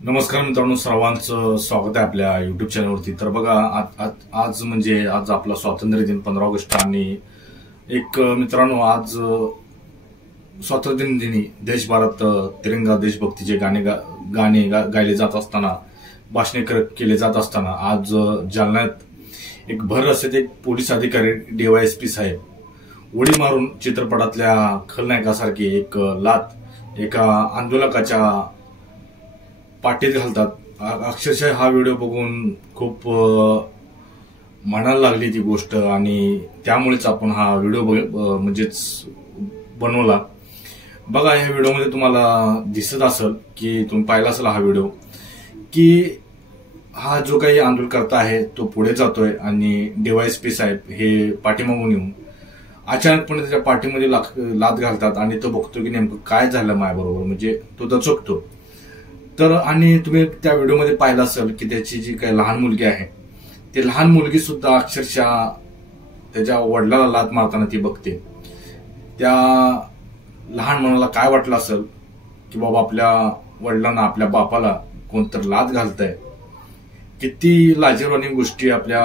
नमस्कार मित्रांनो, सर्वांचं स्वागत आहे आपल्या युट्यूब चॅनलवरती। तर बघा, आज आपला स्वातंत्र्य दिन 15 ऑगस्ट आणि मित्रांनो, आज स्वातंत्र्य दिनी देश भारत तिरंगा देशभक्तीचे गाणे गायले जात असताना, भाषणे केले जात असताना आज जालन्यात एक भर रस्त्यात एक पोलीस अधिकारी DYSP साहेब उडी मारून चित्रपटातल्या खलनायकासारखी एक लात एका आंदोलकाच्या पाठीत घालतात। अक्षरशः हा व्हिडिओ बघून खूप मनाला लागली ती गोष्ट आणि त्यामुळेच आपण हा व्हिडिओ बनवला। बघा, या व्हिडिओमध्ये तुम्हाला दिसत असेल की तुम्ही पाहिला असेल हा व्हिडिओ की हा जो काही आंदोलनकर्ता आहे तो पुढे जातोय आणि DYSP साहेब हे पाठीमागून येऊन अचानकपणे त्याच्या पाठीमध्ये लात घालतात आणि तो बघतो की नेमकं काय झालं माझ्याबरोबर, म्हणजे तो दचकतो। तर आणि तुम्ही त्या व्हिडिओमध्ये पाहिलं असेल की त्याची जी काही लहान मुलगी आहे, ती लहान मुलगी सुद्धा अक्षरशः त्याच्या वडिलाला लात मारताना ती बघते। त्या लहान मुलाला काय वाटलं असेल की बाबा आपल्या वडिलांना, आपल्या बापाला कोणतरी लात घालतंय। किती लाजिरवाणी गोष्टी आपल्या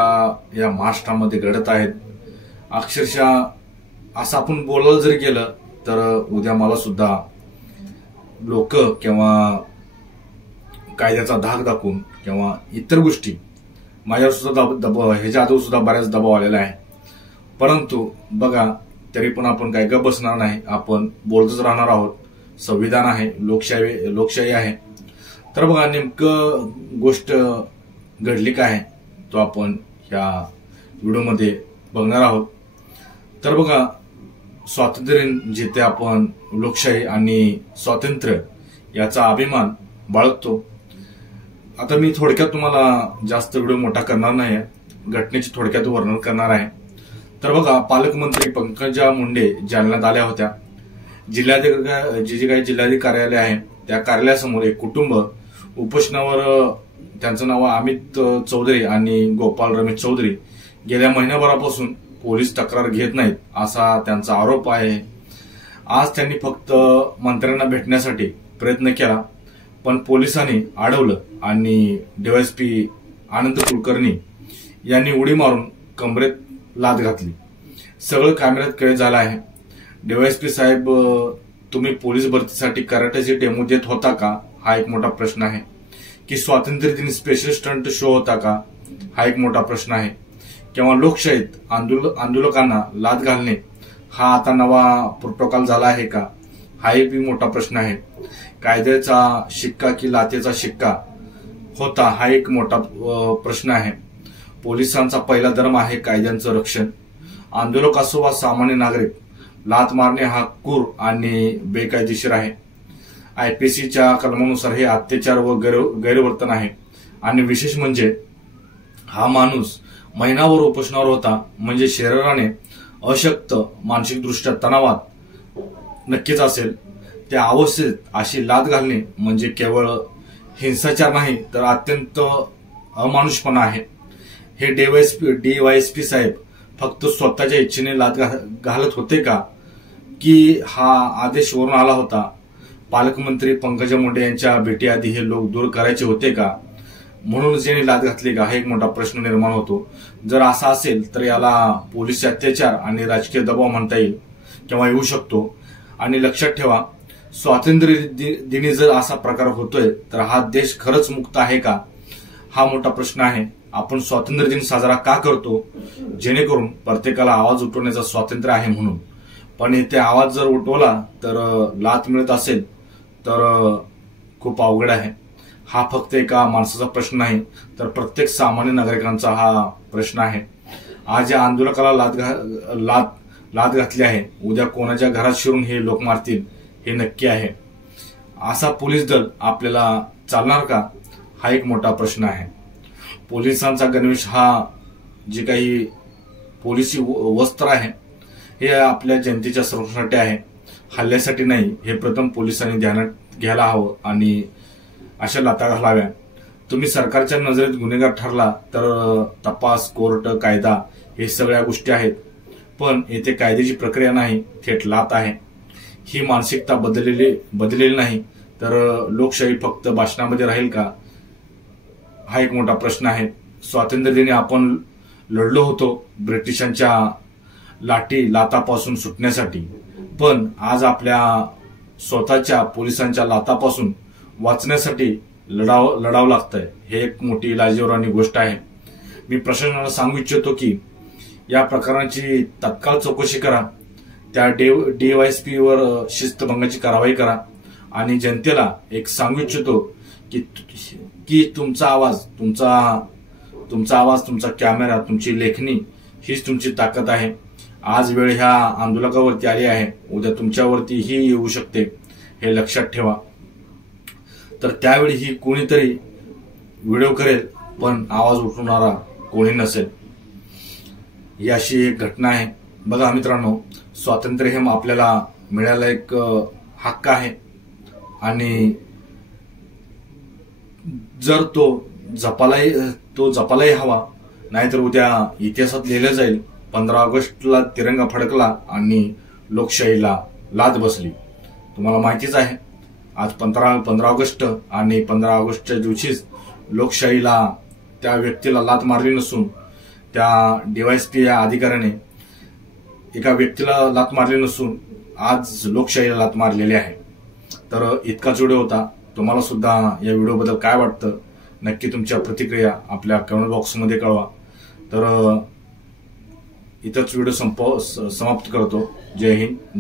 या महाराष्ट्रामध्ये घडत आहेत। अक्षरशः असं आपण बोलायला जरी गेलं तर उद्या मला सुद्धा लोक किंवा कायद्याचा धाक दाखवून किंवा इतर गोष्टी माझ्यावर सुद्धा ह्याच्या आधी सुद्धा बऱ्याच दबाव आलेला आहे। परंतु बघा, तरी पण आपण काय गप्प बसणार नाही, आपण बोलतच राहणार आहोत। संविधान आहे, लोकशाही आहे। तर बघा, नेमकं गोष्ट घडली काय तो आपण ह्या व्हिडिओमध्ये बघणार आहोत। तर बघा, स्वातंत्र्य जिथे आपण लोकशाही आणि स्वातंत्र्य याचा अभिमान बाळगतो। आता मी थोडक्यात तुम्हाला जास्त व्हिडिओ मोठा करणार नाही, घटनेचे थोडक्यात वर्णन करणार आहे। तर बघा, पालकमंत्री पंकजा मुंडे जालन्यात आल्या होत्या। जे काही जिल्हाधिकारी कार्यालय आहे त्या कार्यालयासमोर एक कुटुंब उपोषणावर, त्यांचं नाव अमित चौधरी आणि गोपाल रमेश चौधरी, गेल्या महिन्याभरापासून पोलीस तक्रार घेत नाहीत असा त्यांचा आरोप आहे। आज त्यांनी फक्त मंत्र्यांना भेटण्यासाठी प्रयत्न केला, पण पोलिसांनी अडवलं आणि DYSP आनंद कुलकर्णी यांनी उडी मारून कमरेत लात घातली। सगळं कॅमेऱ्यात कैद झालं आहे। DYSP साहेब, तुम्ही पोलीस भरतीसाठी कराटेचे डेमो देत होता का, हा एक मोठा प्रश्न आहे। की स्वातंत्र्य दिन स्पेशल स्टंट शो होता का, हा एक मोठा प्रश्न आहे। किंवा लोकशाहीत आंदोलकांना लात घालणे हा आता नवा प्रोटोकॉल झाला आहे का, हा एक मोठा प्रश्न आहे। कायद्याचा शिक्का की लातेचा शिक्का होता, हा एक मोठा प्रश्न आहे। पोलिसांचा पहिला धर्म आहे कायद्यांचं रक्षण। आंदोलक असो वा सामान्य नागरिक, लात मारणे हा क्रूर आणि बेकायदेशीर आहे। IPCच्या कलमानुसार हे अत्याचार व गैरवर्तन आहे। आणि विशेष म्हणजे हा माणूस महिनाभर उपोषणावर होता, म्हणजे शरीराने अशक्त, मानसिकदृष्ट्या तणावात नक्कीच असेल। त्या अवस्थेत अशी लात घालणे म्हणजे केवळ हिंसाचार नाही तर अत्यंत अमानुषपणा आहे। हे DYSP साहेब फक्त स्वतःच्या इच्छेने लात घालत होते का, की हा आदेश वरून आला होता? पालकमंत्री पंकजा मुंडे यांच्या भेटीआधी हे लोक दूर करायचे होते का, म्हणूनच यांनी लात घातली का, हा एक मोठा प्रश्न निर्माण होतो। जर असा असेल तर याला पोलीस अत्याचार आणि राजकीय दबाव म्हणता येईल किंवा येऊ शकतो। आणि लक्षात ठेवा, स्वातंत्र्य दिनी जर असा प्रकार होतोय तर हा देश खरंच मुक्त आहे का, हा मोठा प्रश्न आहे। आपण स्वातंत्र्य दिन साजरा का करतो? जेणेकरून प्रत्येकाला आवाज उठवण्याचं स्वातंत्र्य आहे म्हणून। पण इथे आवाज जर उठवला तर लात मिळत असेल तर खूप अवघड आहे। हा फक्त एका माणसाचा प्रश्न नाही तर प्रत्येक सामान्य नागरिकांचा हा प्रश्न आहे। आज या आंदोलकाला लात घातली आहे, उद्या कोणाच्या घरात शिरून हे लोक मारतील हे नक्की आहे। असा पोलीस दल आपल्याला चालणार का, हा एक मोठा प्रश्न आहे। पोलिसांचा गणवेश हा जे काही पोलिसी वस्त्र आहे हे आपल्या जनतेच्या संरक्षणासाठी आहे, हल्ल्यासाठी नाही, हे प्रथम पोलिसांनी ध्यानात घ्यायला हवं आणि अशा लाता घालाव्या। तुम्ही सरकारच्या नजरेत गुन्हेगार ठरला तर तपास, कोर्ट, कायदा हे सगळ्या गोष्टी आहेत, पण येथे कायद्याची प्रक्रिया नाही, थेट लात आहे। ही मानसिकता बदललेली नाही तर लोकशाही फक्त भाषणामध्ये राहील का, हा एक मोठा प्रश्न आहे. स्वातंत्र्यदिनी आपण लढलो होतो ब्रिटिशांच्या लातापासून सुटण्यासाठी, पण आज आपल्या स्वतःच्या पोलिसांच्या लातापासून वाचण्यासाठी लढावं लागतंय. हे एक मोठी लाजिरवाणी गोष्ट आहे. मी प्रशासनाला सांगू इच्छितो की या प्रकारांची तत्काळ चौकशी करा, त्या DYSP वर शिस्तभंगाची कारवाई करा आणि जनतेला एक सांगू इच्छितो की तुमचा आवाज, तुमचा कॅमेरा, तुमची लेखणी हीच तुमची ताकद आहे. आज वेळ ह्या आंदोलकावरती आली आहे, उद्या तुमच्यावरती ही येऊ शकते, हे लक्षात ठेवा. तर त्यावेळी ही कोणीतरी व्हिडिओ करेल पण आवाज उठवणारा कोणी नसेल. ही अशी एक घटना आहे. बघा मित्रांनो, स्वातंत्र्य हे आपल्याला मिळायला एक हक्क आहे आणि जर तो जपालाही हवा, नाहीतर उद्या इतिहासात लिहिलं जाईल 15 ऑगस्टला तिरंगा फडकला आणि लोकशाहीला लाथ बसली. तुम्हाला माहितीच आहे आज 15 ऑगस्ट आणि 15 ऑगस्टच्या दिवशीच लोकशाहीला त्या व्यक्तीला लाथ मारली नसून त्या DYSP या अधिकाऱ्याने एका व्यक्तीला लाथ मारली नसून आज लोकशाहीला लाथ मारलेली आहे. तर इतकाच व्हिडिओ होता. तुम्हाला सुद्धा या व्हिडिओबद्दल काय वाटतं नक्की तुमच्या प्रतिक्रिया आपल्या कमेंट बॉक्समध्ये कळवा. तर इथंच व्हिडिओ समाप्त करतो. जय हिंद.